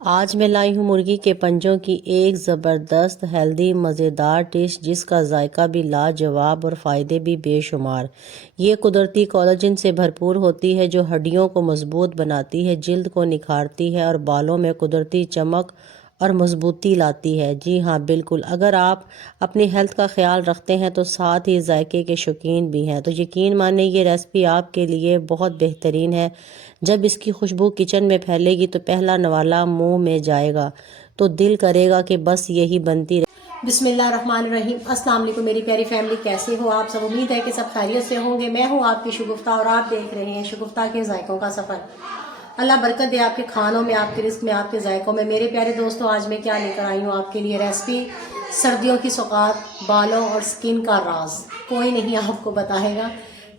आज मैं लाई हूँ मुर्गी के पंजों की एक ज़बरदस्त हेल्दी मज़ेदार डिश जिसका जायका भी लाजवाब और फ़ायदे भी बेशुमार। ये कुदरती कोलाजन से भरपूर होती है जो हड्डियों को मजबूत बनाती है, जिल्द को निखारती है और बालों में कुदरती चमक और मजबूती लाती है। जी हाँ, बिल्कुल। अगर आप अपनी हेल्थ का ख्याल रखते हैं तो साथ ही जायके के शौकीन भी हैं तो यकीन माने ये रेसिपी आपके लिए बहुत बेहतरीन है। जब इसकी खुशबू किचन में फैलेगी तो पहला नवाला मुंह में जाएगा तो दिल करेगा कि बस यही बनती रहे। बिस्मिल्लाहिर्रहमानिर्रहीम। अस्सलाम वालेकुम मेरी प्यारी फैमिली, कैसे हो आप सब? उम्मीद है कि सब खैरियत से होंगे। मैं हूँ आपकी शगुफ्ता और आप देख रहे हैं शगुफ्ता के जायकों का सफ़र। अल्लाह बरकत दे आपके खानों में, आपके रिस्क में, आपके जायकों में। मेरे प्यारे दोस्तों, आज मैं क्या लेकर आई हूँ आपके लिए रेसिपी। सर्दियों की सौगात, बालों और स्किन का राज कोई नहीं आपको बताएगा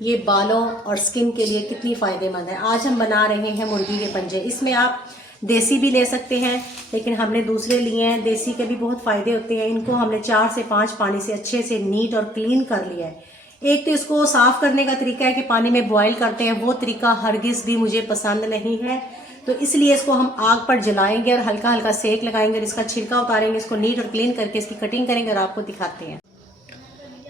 ये बालों और स्किन के लिए कितनी फ़ायदेमंद है। आज हम बना रहे हैं मुर्गी के पंजे। इसमें आप देसी भी ले सकते हैं, लेकिन हमने दूसरे लिए हैं। देसी के भी बहुत फ़ायदे होते हैं। इनको हमने 4 से 5 पानी से अच्छे से नीट और क्लीन कर लिया है। एक तो इसको साफ़ करने का तरीका है कि पानी में बॉईल करते हैं, वो तरीका हरगिज़ भी मुझे पसंद नहीं है। तो इसलिए इसको हम आग पर जलाएंगे और हल्का हल्का सेक लगाएंगे और इसका छिलका उतारेंगे, इसको नीट और क्लीन करके इसकी कटिंग करेंगे और आपको दिखाते हैं।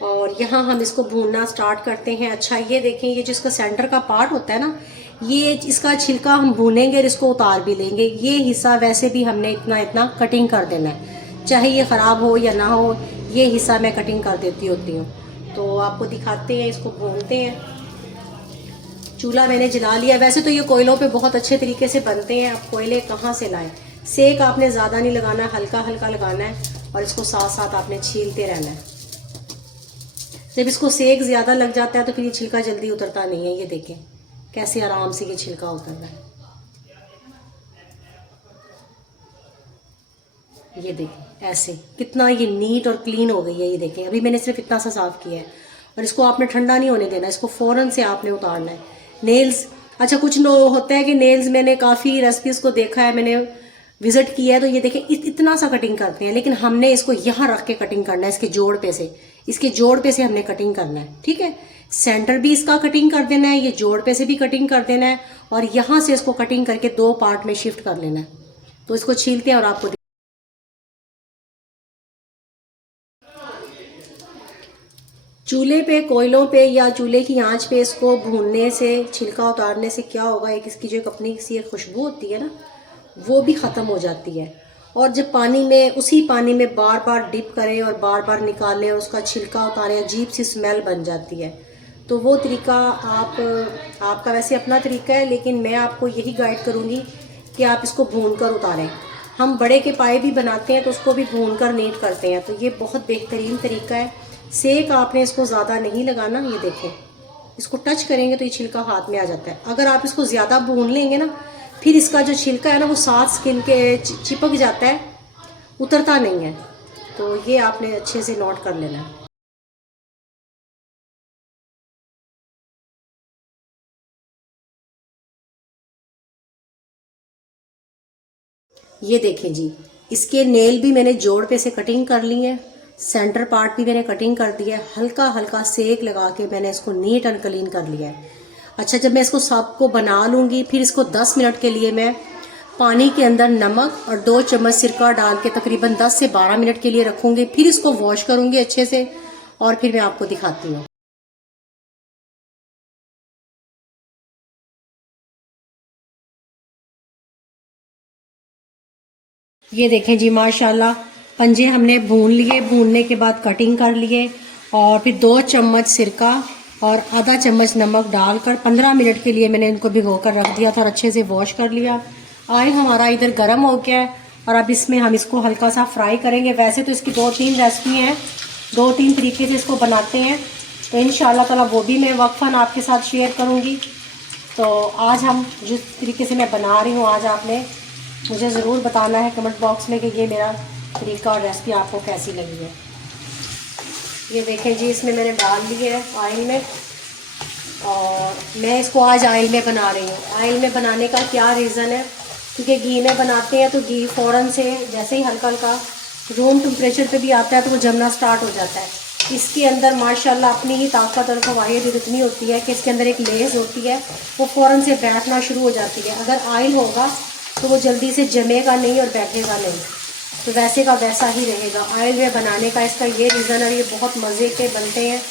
और यहाँ हम इसको भूनना स्टार्ट करते हैं। अच्छा, ये देखें, ये जिसका सेंटर का पार्ट होता है ना, ये इसका छिलका हम भूनेंगे और इसको उतार भी लेंगे। ये हिस्सा वैसे भी हमने इतना इतना कटिंग कर देना है, चाहे ये ख़राब हो या ना हो, ये हिस्सा मैं कटिंग कर देती होती हूँ। तो आपको दिखाते हैं, इसको भूनते हैं। चूल्हा मैंने जला लिया। वैसे तो ये कोयलों पे बहुत अच्छे तरीके से बनते हैं। अब कोयले कहाँ से लाएं? सेक आपने ज़्यादा नहीं लगाना है, हल्का हल्का लगाना है और इसको साथ साथ आपने छीलते रहना है। जब इसको सेक ज़्यादा लग जाता है तो फिर ये छिलका जल्दी उतरता नहीं है। ये देखें कैसे आराम से ये छिलका उतर रहा है। ये देखें ऐसे कितना ये नीट और क्लीन हो गई है। ये देखें, अभी मैंने सिर्फ इतना सा साफ़ किया है। और इसको आपने ठंडा नहीं होने देना, इसको फ़ौरन से आपने उतारना है। नेल्स, अच्छा कुछ होता है कि नेल्स, मैंने काफ़ी रेसिपीज़ को देखा है, मैंने विजिट किया है, तो ये देखें इतना सा कटिंग करते हैं, लेकिन हमने इसको यहाँ रख के कटिंग करना है। इसके जोड़ पे से, इसके जोड़ पे से हमने कटिंग करना है, ठीक है। सेंटर भी इसका कटिंग कर देना है, ये जोड़ पे से भी कटिंग कर देना है और यहाँ से इसको कटिंग करके 2 पार्ट में शिफ्ट कर लेना है। तो इसको छीलते हैं और आपको चूल्हे पे, कोयलों पे या चूल्हे की आंच पे इसको भूनने से, छिलका उतारने से क्या होगा, एक इसकी जो एक अपनी सी एक खुशबू होती है ना, वो भी ख़त्म हो जाती है। और जब पानी में, उसी पानी में बार बार डिप करें और बार बार निकालें और उसका छिलका उतारें, अजीब सी स्मेल बन जाती है। तो वो तरीका आपका वैसे अपना तरीका है, लेकिन मैं आपको यही गाइड करूँगी कि आप इसको भून कर उतारें। हम बड़े के पाए भी बनाते हैं तो उसको भी भून कर नीट करते हैं। तो ये बहुत बेहतरीन तरीका है। सेक आपने इसको ज़्यादा नहीं लगाना। ये देखें, इसको टच करेंगे तो ये छिलका हाथ में आ जाता है। अगर आप इसको ज़्यादा भून लेंगे ना, फिर इसका जो छिलका है ना, वो साथ स्किन के चिपक जाता है, उतरता नहीं है। तो ये आपने अच्छे से नोट कर लेना है। ये देखें जी, इसके नेल भी मैंने जोड़ पे से कटिंग कर ली है, सेंटर पार्ट भी मैंने कटिंग कर दिया है। हल्का हल्का सेक लगा के मैंने इसको नीट एंड क्लीन कर लिया है। अच्छा, जब मैं इसको सबको बना लूँगी, फिर इसको 10 मिनट के लिए मैं पानी के अंदर नमक और 2 चम्मच सिरका डाल के तकरीबन 10 से 12 मिनट के लिए रखूँगी। फिर इसको वॉश करूँगी अच्छे से और फिर मैं आपको दिखाती हूँ। ये देखें जी, माशाल्लाह पंजे हमने भून लिए। भूनने के बाद कटिंग कर लिए और फिर 2 चम्मच सिरका और आधा चम्मच नमक डालकर 15 मिनट के लिए मैंने इनको भिगो कर रख दिया था और अच्छे से वॉश कर लिया। ऑयल हमारा इधर गर्म हो गया है और अब इसमें हम इसको हल्का सा फ्राई करेंगे। वैसे तो इसकी 2-3 रेसिपी हैं, 2-3 तरीके से इसको बनाते हैं, तो इंशाअल्लाह ताला वो भी मैं वक्फन आपके साथ शेयर करूँगी। तो आज हम जिस तरीके से मैं बना रही हूँ, आज आपने मुझे ज़रूर बताना है कमेंट बॉक्स में कि ये मेरा तरीका और रेसिपी आपको कैसी लगी है। ये देखें जी, इसमें मैंने डाल लिए है ऑयल में और मैं इसको आज ऑयल में बना रही हूँ। ऑयल में बनाने का क्या रीज़न है, क्योंकि घी में बनाते हैं तो घी फ़ौरन से जैसे ही हल्का हल्का रूम टेम्परेचर पे भी आता है तो वो जमना स्टार्ट हो जाता है। इसके अंदर माशाल्लाह अपनी ही ताकत और फवायद इतनी होती है कि इसके अंदर एक लेस होती है, वो फ़ौरन से बैठना शुरू हो जाती है। अगर ऑयल होगा तो वो जल्दी से जमेगा नहीं और बैठेगा नहीं, तो वैसे का वैसा ही रहेगा। ऑयल में बनाने का इसका ये रीज़न है, ये बहुत मज़े के बनते हैं।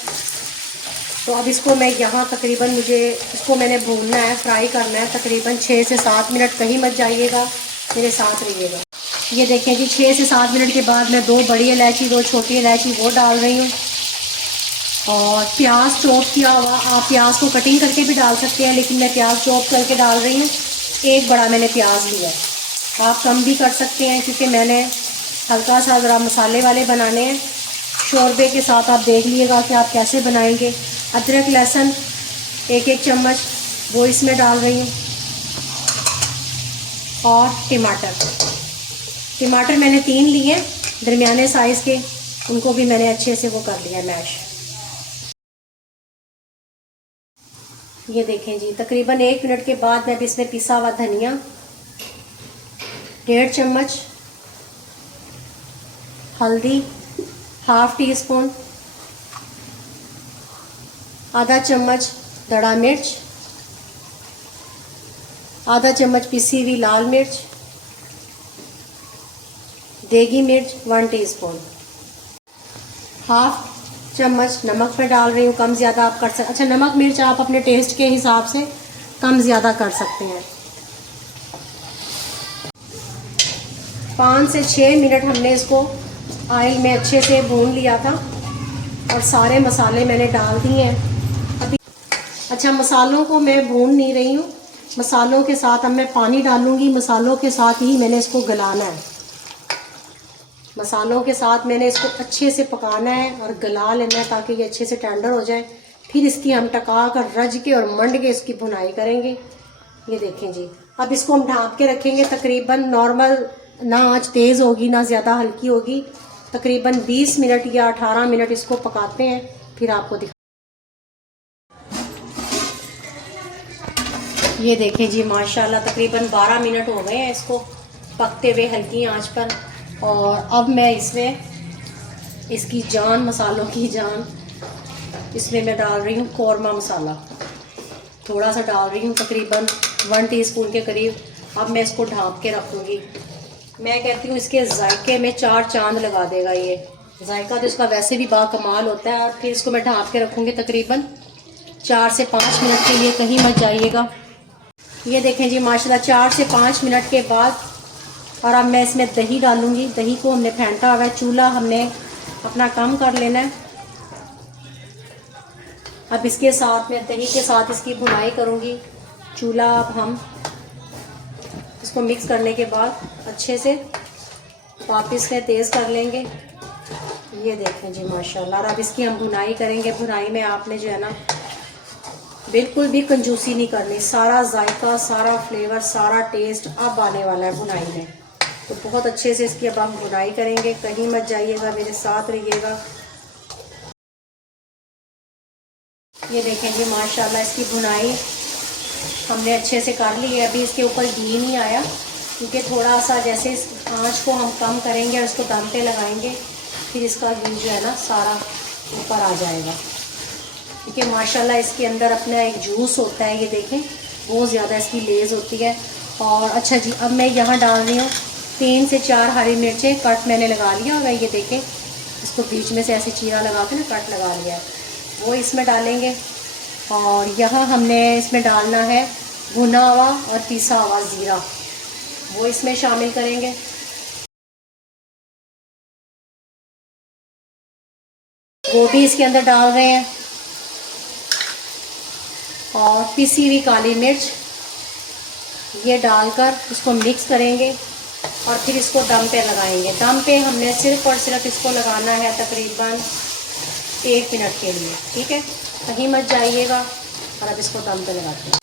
तो अब इसको मैं यहाँ तकरीबन इसको मैंने भूनना है, फ्राई करना है तकरीबन 6 से 7 मिनट। कहीं मत जाइएगा, मेरे साथ रहिएगा। ये देखें जी 6 से 7 मिनट के बाद मैं 2 बड़ी इलायची 2 छोटी इलायची वो डाल रही हूँ, और प्याज चॉप किया हुआ। आप प्याज को कटिंग करके भी डाल सकते हैं, लेकिन मैं प्याज चॉप करके डाल रही हूँ। एक बड़ा मैंने प्याज लिया है, आप कम भी कर सकते हैं, क्योंकि मैंने हल्का सा ज़रा मसाले वाले बनाने हैं। शोरबे के साथ आप देख लीजिएगा कि आप कैसे बनाएंगे। अदरक लहसुन 1-1 चम्मच वो इसमें डाल रही हूँ, और टमाटर मैंने 3 लिए दरमियाने साइज़ के, उनको भी मैंने अच्छे से वो कर लिया मैश। ये देखें जी तकरीबन 1 मिनट के बाद मैं भी इसमें पिसा हुआ धनिया 1.5 चम्मच, हल्दी 1/2 टीस्पून, आधा चम्मच दड़ा मिर्च, आधा चम्मच पिसी हुई लाल मिर्च, देगी मिर्च 1 टीस्पून, 1/2 चम्मच नमक मैं डाल रही हूँ। कम ज़्यादा आप कर सकते, अच्छा नमक मिर्च आप अपने टेस्ट के हिसाब से कम ज़्यादा कर सकते हैं। 5 से 6 मिनट हमने इसको ऑयल में अच्छे से भून लिया था, और सारे मसाले मैंने डाल दिए हैं अभी। अच्छा मसालों को मैं भून नहीं रही हूँ, मसालों के साथ अब मैं पानी डालूँगी, मसालों के साथ ही मैंने इसको गलाना है। मसालों के साथ मैंने इसको अच्छे से पकाना है और गला लेना है, ताकि ये अच्छे से टेंडर हो जाए। फिर इसकी हम टका कर रज के और मंड के इसकी भुनाई करेंगे। ये देखें जी, अब इसको हम ढाँप के रखेंगे तकरीबन नॉर्मल, ना आँच तेज़ होगी ना ज़्यादा हल्की होगी। तकरीबन 20 मिनट या 18 मिनट इसको पकाते हैं, फिर आपको दिखा। ये देखें जी माशाल्लाह तकरीबन 12 मिनट हो गए हैं इसको पकते हुए हल्की आंच पर। और अब मैं इसमें इसकी जान, मसालों की जान, इसमें मैं डाल रही हूँ कौरमा मसाला, थोड़ा सा डाल रही हूँ तकरीबन 1 टीस्पून के करीब। अब मैं इसको ढाँप के रखूँगी। मैं कहती हूँ इसके जायके में 4 चांद लगा देगा ये जायका, तो इसका वैसे भी बाकमाल होता है। और फिर इसको मैं ढाँप के रखूँगी तकरीबन 4 से 5 मिनट के लिए, कहीं मत जाइएगा। ये देखें जी माशाल्लाह 4 से 5 मिनट के बाद, और अब मैं इसमें दही डालूँगी। दही को हमने फेंटा हुआ है, चूल्हा हमने अपना कम कर लेना है। अब इसके साथ मैं दही के साथ इसकी भुनाई करूँगी। चूल्हा अब हम इसको मिक्स करने के बाद अच्छे से वापस में तेज़ कर लेंगे। ये देखें जी माशाल्लाह। और अब इसकी हम भुनाई करेंगे। भुनाई में आपने जो है ना बिल्कुल भी कंजूसी नहीं करनी, सारा जायका, सारा फ्लेवर, सारा टेस्ट अब आने वाला है भुनाई में। तो बहुत अच्छे से इसकी अब हम भुनाई करेंगे, कहीं मत जाइएगा, मेरे साथ रहिएगा। ये देखें जी माशाल्लाह इसकी भुनाई हमने अच्छे से कर ली है। अभी इसके ऊपर घी नहीं आया, क्योंकि थोड़ा सा जैसे इस आँच को हम कम करेंगे और इसको दम पे लगाएंगे, फिर इसका घी जो है ना सारा ऊपर आ जाएगा। क्योंकि माशाल्लाह इसके अंदर अपना एक जूस होता है, ये देखें बहुत ज़्यादा इसकी लेज़ होती है। और अच्छा जी, अब मैं यहाँ डाल रही हूँ 3 से 4 हरी मिर्चें कट मैंने लगा लिया होगा। ये देखें इसको बीच में से ऐसे चीरा लगा के ना कट लगा लिया है, वो इसमें डालेंगे। और यहाँ हमने इसमें डालना है भुना हुआ और पिसा हुआ ज़ीरा, वो इसमें शामिल करेंगे। वो भी इसके अंदर डाल रहे हैं, और पिसी हुई काली मिर्च ये डालकर इसको मिक्स करेंगे, और फिर इसको दम पे लगाएंगे। दम पे हमने सिर्फ और सिर्फ इसको लगाना है तकरीबन 1 मिनट के लिए, ठीक है, कहीं मत जाइएगा। और अब इसको दम पे लगाते हैं।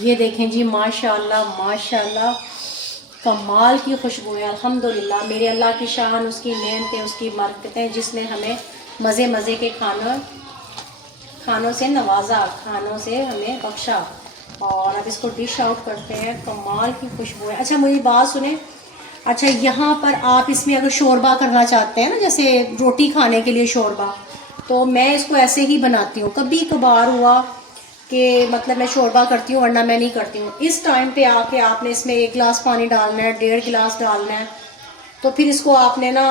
ये देखें जी माशाल्लाह माशाल्लाह कमाल की खुशबू है। अल्हम्दुलिल्लाह, मेरे अल्लाह की शान, उसकी नेमतें, उसकी बरकतें, जिसने हमें मज़े मज़े के खानों से नवाजा, खानों से हमें बख्शा। और अब इसको डिश आउट करते हैं। कमाल की खुशबू है। अच्छा मुझे बात सुने, अच्छा यहाँ पर आप इसमें अगर शोरबा करना चाहते हैं ना, जैसे रोटी खाने के लिए शोरबा, तो मैं इसको ऐसे ही बनाती हूँ। कभी कभार हुआ कि मतलब मैं शोरबा करती हूँ वरना मैं नहीं करती हूँ। इस टाइम पे आके आपने इसमें 1 गिलास पानी डालना है, 1.5 गिलास डालना है, तो फिर इसको आपने ना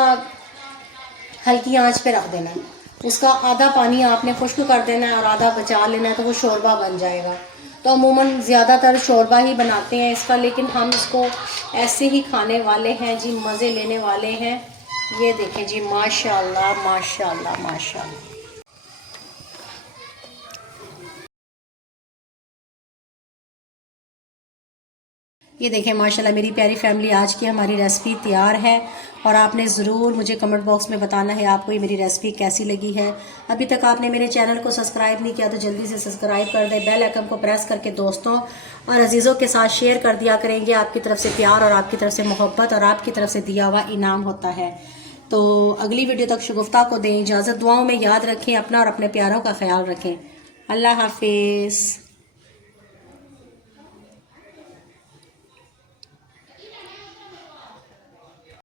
हल्की आंच पे रख देना है। उसका आधा पानी आपने खुश्क कर देना है और आधा बचा लेना है, तो वो शोरबा बन जाएगा। तो अमूमन ज़्यादातर शोरबा ही बनाते हैं इसका, लेकिन हम इसको ऐसे ही खाने वाले हैं जी, मज़े लेने वाले हैं। ये देखें जी, माशाल्लाह माशाल्लाह माशाल्लाह। ये देखें माशाल्लाह मेरी प्यारी फैमिली, आज की हमारी रेसिपी तैयार है। और आपने ज़रूर मुझे कमेंट बॉक्स में बताना है आपको ये मेरी रेसिपी कैसी लगी है। अभी तक आपने मेरे चैनल को सब्सक्राइब नहीं किया तो जल्दी से सब्सक्राइब कर दें, बेल आइकन को प्रेस करके दोस्तों और अजीज़ों के साथ शेयर कर दिया करेंगे। आपकी तरफ से प्यार और आपकी तरफ से मोहब्बत और आपकी तरफ से दिया हुआ इनाम होता है। तो अगली वीडियो तक शगुफ्ता को दें इजाज़त। दुआओं में याद रखें अपना और अपने प्यारों का ख्याल रखें। अल्लाह हाफिज़।